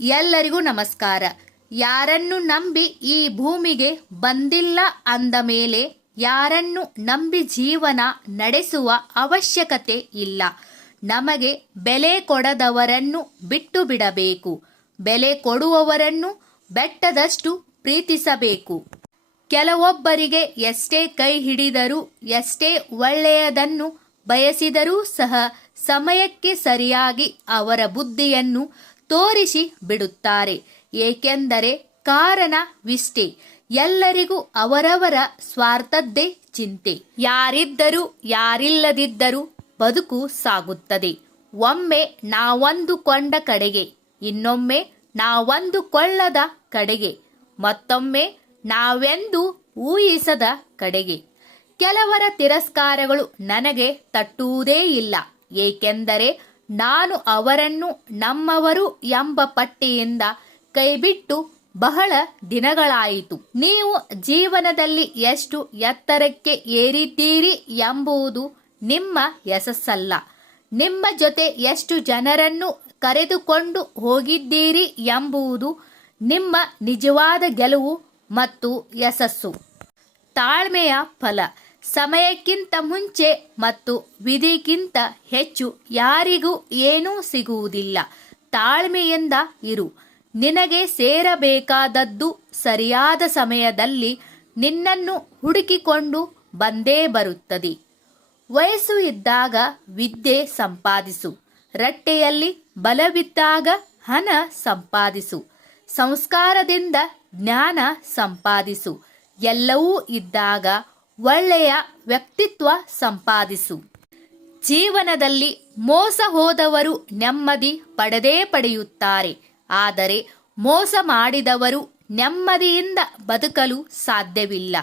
ಎಲ್ಲರಿಗೂ ನಮಸ್ಕಾರ. ಯಾರನ್ನು ನಂಬಿ ಈ ಭೂಮಿಗೆ ಬಂದಿಲ್ಲ ಅಂದ ಮೇಲೆ ಯಾರನ್ನು ನಂಬಿ ಜೀವನ ನಡೆಸುವ ಅವಶ್ಯಕತೆ ಇಲ್ಲ. ನಮಗೆ ಬೆಲೆ ಕೊಡದವರನ್ನು ಬಿಟ್ಟು ಬಿಡಬೇಕು. ಬೆಲೆ ಕೊಡುವವರನ್ನು ಬೆಟ್ಟದಷ್ಟು ಪ್ರೀತಿಸಬೇಕು. ಕೆಲವೊಬ್ಬರಿಗೆ ಎಷ್ಟೇ ಕೈ ಹಿಡಿದರೂ ಎಷ್ಟೇ ಒಳ್ಳೆಯದನ್ನು ಬಯಸಿದರೂ ಸಹ ಸಮಯಕ್ಕೆ ಸರಿಯಾಗಿ ಅವರ ಬುದ್ಧಿಯನ್ನು ತೋರಿಸಿ ಬಿಡುತ್ತಾರೆ. ಏಕೆಂದರೆ ಕಾರಣವಿಷ್ಟೇ, ಎಲ್ಲರಿಗೂ ಅವರವರ ಸ್ವಾರ್ಥದ್ದೇ ಚಿಂತೆ. ಯಾರಿದ್ದರೂ ಯಾರಿಲ್ಲದಿದ್ದರೂ ಬದುಕು ಸಾಗುತ್ತದೆ. ಒಮ್ಮೆ ನಾವಂದುಕೊಂಡ ಕಡೆಗೆ, ಇನ್ನೊಮ್ಮೆ ನಾವಂದುಕೊಳ್ಳದ ಕಡೆಗೆ, ಮತ್ತೊಮ್ಮೆ ನಾವೆಂದು ಊಹಿಸದ ಕಡೆಗೆ. ಕೆಲವರ ತಿರಸ್ಕಾರಗಳು ನನಗೆ ತಟ್ಟುವುದೇ ಇಲ್ಲ. ಏಕೆಂದರೆ ನಾನು ಅವರನ್ನು ನಮ್ಮವರು ಎಂಬ ಪಟ್ಟಿಯಿಂದ ಕೈಬಿಟ್ಟು ಬಹಳ ದಿನಗಳಾಯಿತು. ನೀವು ಜೀವನದಲ್ಲಿ ಎಷ್ಟು ಎತ್ತರಕ್ಕೆ ಏರಿದ್ದೀರಿ ಎಂಬುದು ನಿಮ್ಮ ಯಶಸ್ಸಲ್ಲ, ನಿಮ್ಮ ಜೊತೆ ಎಷ್ಟು ಜನರನ್ನು ಕರೆದುಕೊಂಡು ಹೋಗಿದ್ದೀರಿ ಎಂಬುದು ನಿಮ್ಮ ನಿಜವಾದ ಗೆಲುವು ಮತ್ತು ಯಶಸ್ಸು. ತಾಳ್ಮೆಯ ಫಲ ಸಮಯಕ್ಕಿಂತ ಮುಂಚೆ ಮತ್ತು ವಿಧಿಗಿಂತ ಹೆಚ್ಚು ಯಾರಿಗೂ ಏನೂ ಸಿಗುವುದಿಲ್ಲ. ತಾಳ್ಮೆಯಿಂದ ಇರು. ನಿನಗೆ ಸೇರಬೇಕಾದದ್ದು ಸರಿಯಾದ ಸಮಯದಲ್ಲಿ ನಿನ್ನನ್ನು ಹುಡುಕಿಕೊಂಡು ಬಂದೇ ಬರುತ್ತದೆ. ವಯಸ್ಸು ಇದ್ದಾಗ ವಿದ್ಯೆ ಸಂಪಾದಿಸು. ರಟ್ಟೆಯಲ್ಲಿ ಬಲವಿದ್ದಾಗ ಹಣ ಸಂಪಾದಿಸು. ಸಂಸ್ಕಾರದಿಂದ ಜ್ಞಾನ ಸಂಪಾದಿಸು. ಎಲ್ಲವೂ ಇದ್ದಾಗ ಒಳ್ಳೆಯ ವ್ಯಕ್ತಿತ್ವ ಸಂಪಾದಿಸು. ಜೀವನದಲ್ಲಿ ಮೋಸ ಹೋದವರು ನೆಮ್ಮದಿ ಪಡೆದೇ ಪಡೆಯುತ್ತಾರೆ. ಆದರೆ ಮೋಸ ಮಾಡಿದವರು ನೆಮ್ಮದಿಯಿಂದ ಬದುಕಲು ಸಾಧ್ಯವಿಲ್ಲ.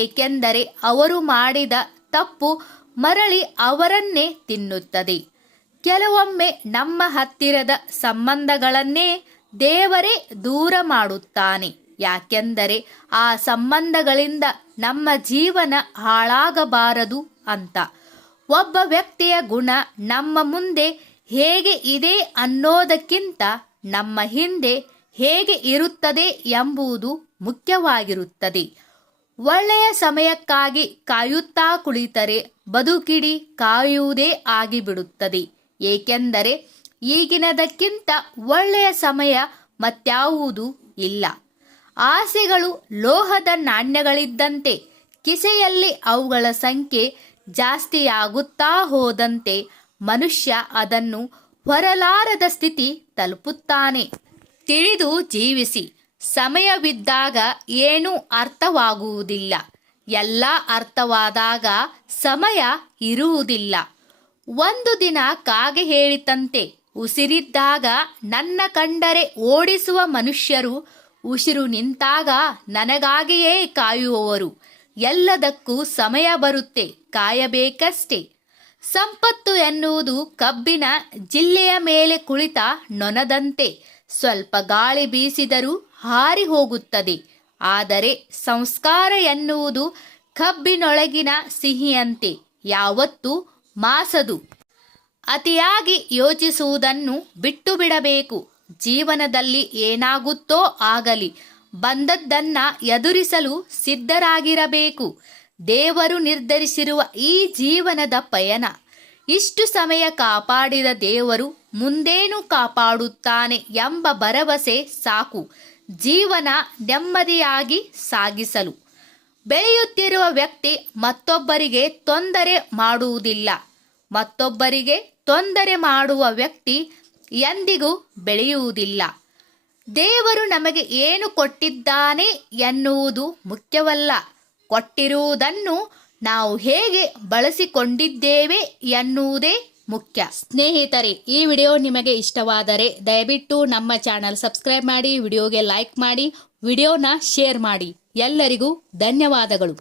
ಏಕೆಂದರೆ ಅವರು ಮಾಡಿದ ತಪ್ಪು ಮರಳಿ ಅವರನ್ನೇ ತಿನ್ನುತ್ತದೆ. ಕೆಲವೊಮ್ಮೆ ನಮ್ಮ ಹತ್ತಿರದ ಸಂಬಂಧಗಳನ್ನೇ ದೇವರೇ ದೂರ ಮಾಡುತ್ತಾನೆ. ಯಾಕೆಂದರೆ ಆ ಸಂಬಂಧಗಳಿಂದ ನಮ್ಮ ಜೀವನ ಹಾಳಾಗಬಾರದು ಅಂತ. ಒಬ್ಬ ವ್ಯಕ್ತಿಯ ಗುಣ ನಮ್ಮ ಮುಂದೆ ಹೇಗೆ ಇದೆ ಅನ್ನೋದಕ್ಕಿಂತ ನಮ್ಮ ಹಿಂದೆ ಹೇಗೆ ಇರುತ್ತದೆ ಎಂಬುದು ಮುಖ್ಯವಾಗಿರುತ್ತದೆ. ಒಳ್ಳೆಯ ಸಮಯಕ್ಕಾಗಿ ಕಾಯುತ್ತಾ ಕುಳಿತರೆ ಬದುಕಿಡಿ ಕಾಯುವುದೇ ಆಗಿಬಿಡುತ್ತದೆ. ಏಕೆಂದರೆ ಈಗಿನದಕ್ಕಿಂತ ಒಳ್ಳೆಯ ಸಮಯ ಮತ್ಯಾವುದೂ ಇಲ್ಲ. ಆಸೆಗಳು ಲೋಹದ ನಾಣ್ಯಗಳಿದ್ದಂತೆ. ಕಿಸೆಯಲ್ಲಿ ಅವುಗಳ ಸಂಖ್ಯೆ ಜಾಸ್ತಿಯಾಗುತ್ತಾ ಹೋದಂತೆ ಮನುಷ್ಯ ಅದನ್ನು ಹೊರಲಾರದ ಸ್ಥಿತಿ ತಲುಪುತ್ತಾನೆ. ತಿಳಿದು ಜೀವಿಸಿ. ಸಮಯವಿದ್ದಾಗ ಏನೂ ಅರ್ಥವಾಗುವುದಿಲ್ಲ. ಎಲ್ಲ ಅರ್ಥವಾದಾಗ ಸಮಯ ಇರುವುದಿಲ್ಲ. ಒಂದು ದಿನ ಕಾಗೆ ಹೇಳಿತಂತೆ, ಉಸಿರಿದ್ದಾಗ ನನ್ನ ಕಂಡರೆ ಓಡಿಸುವ ಮನುಷ್ಯರು ಉಸಿರು ನಿಂತಾಗ ನನಗಾಗಿಯೇ ಕಾಯುವವರು. ಎಲ್ಲದಕ್ಕೂ ಸಮಯ ಬರುತ್ತೆ, ಕಾಯಬೇಕಷ್ಟೇ. ಸಂಪತ್ತು ಎನ್ನುವುದು ಕಬ್ಬಿನ ಜಿಲ್ಲೆಯ ಮೇಲೆ ಕುಳಿತ ನೊಣದಂತೆ. ಸ್ವಲ್ಪ ಗಾಳಿ ಬೀಸಿದರೂ ಹಾರಿ ಹೋಗುತ್ತದೆ. ಆದರೆ ಸಂಸ್ಕಾರ ಎನ್ನುವುದು ಕಬ್ಬಿನೊಳಗಿನ ಸಿಹಿಯಂತೆ, ಯಾವತ್ತೂ ಮಾಸದು. ಅತಿಯಾಗಿ ಯೋಚಿಸುವುದನ್ನು ಬಿಟ್ಟು ಬಿಡಬೇಕು. ಜೀವನದಲ್ಲಿ ಏನಾಗುತ್ತೋ ಆಗಲಿ, ಬಂದದ್ದನ್ನ ಎದುರಿಸಲು ಸಿದ್ಧರಾಗಿರಬೇಕು. ದೇವರು ನಿರ್ಧರಿಸಿರುವ ಈ ಜೀವನದ ಪಯಣ. ಇಷ್ಟು ಸಮಯ ಕಾಪಾಡಿದ ದೇವರು ಮುಂದೇನು ಕಾಪಾಡುತ್ತಾನೆ ಎಂಬ ಭರವಸೆ ಸಾಕು ಜೀವನ ನೆಮ್ಮದಿಯಾಗಿ ಸಾಗಿಸಲು. ಬೆಳೆಯುತ್ತಿರುವ ವ್ಯಕ್ತಿ ಮತ್ತೊಬ್ಬರಿಗೆ ತೊಂದರೆ ಮಾಡುವುದಿಲ್ಲ. ಮತ್ತೊಬ್ಬರಿಗೆ ತೊಂದರೆ ಮಾಡುವ ವ್ಯಕ್ತಿ ಎಂದಿಗೂ ಬೆಳೆಯುವುದಿಲ್ಲ. ದೇವರು ನಮಗೆ ಏನು ಕೊಟ್ಟಿದ್ದಾನೆ ಎನ್ನುವುದು ಮುಖ್ಯವಲ್ಲ, ಕೊಟ್ಟಿರುವುದನ್ನು ನಾವು ಹೇಗೆ ಬಳಸಿಕೊಂಡಿದ್ದೇವೆ ಎನ್ನುವುದೇ ಮುಖ್ಯ. ಸ್ನೇಹಿತರೆ, ಈ ವಿಡಿಯೋ ನಿಮಗೆ ಇಷ್ಟವಾದರೆ ದಯವಿಟ್ಟು ನಮ್ಮ ಚಾನಲ್ ಸಬ್ಸ್ಕ್ರೈಬ್ ಮಾಡಿ, ವಿಡಿಯೋಗೆ ಲೈಕ್ ಮಾಡಿ, ವಿಡಿಯೋನ ಶೇರ್ ಮಾಡಿ. ಎಲ್ಲರಿಗೂ ಧನ್ಯವಾದಗಳು.